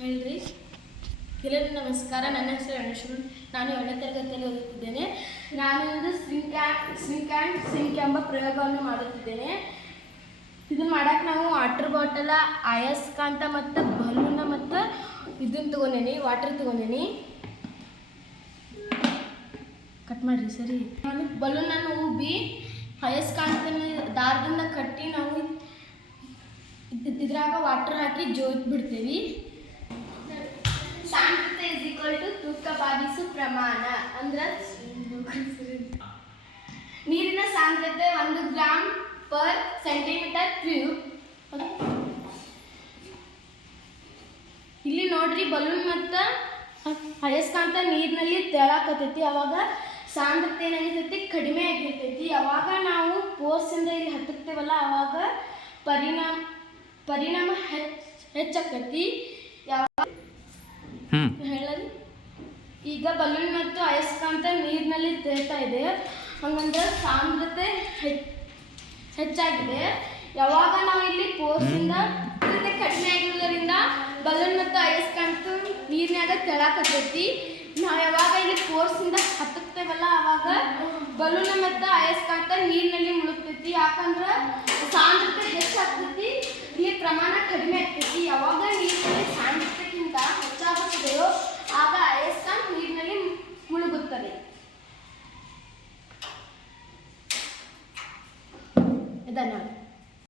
ಹೇಳ್ರಿ. ಎಲ್ಲರಿಗೂ ನಮಸ್ಕಾರ. ನನ್ನ ಹೆಸರು ಅನುಶ್ರೀ. ನಾನು 8ನೇ ತರಗತಿಯಲ್ಲಿ ಓದುತ್ತಿದ್ದೇನೆ. ನಾನು ಒಂದು ಸಿಂಕ್ ಎಂಬ ಪ್ರಯೋಗವನ್ನು ಮಾಡುತ್ತಿದ್ದೇನೆ. ಇದನ್ನು ಮಾಡಕ್ಕೆ ನಾವು ವಾಟರ್ ಬಾಟಲ, ಅಯಸ್ಕಾಂತ ಮತ್ತು ಬಲೂನ ಮತ್ತು ಇದನ್ನು ತೊಗೊಂಡೇನಿ, ವಾಟರ್ ತೊಗೊಂಡೇನಿ. ಕಟ್ ಮಾಡಿರಿ ಸರಿ. ನಾನು ಬಲೂನನ್ನು ಉಬ್ಬಿ ಅಯಸ್ಕಾಂತನ ದಾರದಿಂದ ಕಟ್ಟಿ ನಾವು ಇದ್ರಾಗ ವಾಟರ್ ಹಾಕಿ ಜೋತ್ ಬಿಡ್ತೇವೆ. ಸಾಂದ್ರತೆ = ತೂಕ ಭಾಗಿಸು ಪ್ರಮಾಣ. ಅಂದ್ರೆ ನೀರಿನ ಸಾಂದ್ರತೆ 1 ಗ್ರಾಮ್ ಪರ್ ಸೆಂಟಿಮೀಟರ್ ಕ್ಯೂಬ್. ಇಲ್ಲಿ ನೋಡ್ರಿ, ಬಲೂನ್ ಮತ್ತು ಅಯಸ್ಕಾಂತ ನೀರಿನಲ್ಲಿ ತೇಲಾಕತೈತಿ. ಅವಾಗ ಸಾಂದ್ರತೆ ಏನಾಗಿರ್ತೈತಿ, ಕಡಿಮೆ ಆಗಿರ್ತೈತಿ. ಅವಾಗ ನಾವು ಫೋರ್ಸಿಂದ ಇಲ್ಲಿ ಹತ್ತುತ್ತೇವಲ್ಲ, ಅವಾಗ ಪರಿಣಾಮ ಹೆಚ್ಚಾಕತಿ. ಹೇಳಲಿ. ಈಗ ಬಲೂನ್ ಮತ್ತು ಅಯಸ್ಕಾಂತ ನೀರಿನಲ್ಲಿ ತೇಲ್ತಾ ಇದೆ, ಹಂಗಂದ್ರೆ ಸಾಂದ್ರತೆ ಹೆಚ್ಚಾಗಿದೆ. ಯಾವಾಗ ನಾವು ಇಲ್ಲಿ ಫೋರ್ಸಿಂದ ಕಡಿಮೆ ಆಗಿರೋದ್ರಿಂದ ಬಲೂನ್ ಮತ್ತು ಅಯಸ್ಕಾಂತ ನೀರಿನಾಗ ತೇಲಾಕತೈತಿ. ನಾವು ಯಾವಾಗ ಇಲ್ಲಿ ಫೋರ್ಸಿಂದ ಹತ್ತುತ್ತೇವಲ್ಲ, ಅವಾಗ ಬಲೂನ್ ಮತ್ತು ಅಯಸ್ಕಾಂತ ನೀರಿನಲ್ಲಿ ಮುಳುಗ್ತೈತಿ. ಯಾಕಂದ್ರೆ ಸಾಂದ್ರತೆ ಹೆಚ್ಚಾಗ್ತೈತಿ, ನೀರು ಪ್ರಮಾಣ ಕಡಿಮೆ ಆಗ್ತೈತಿ. ಯಾವಾಗ ನೀರಿನಲ್ಲಿ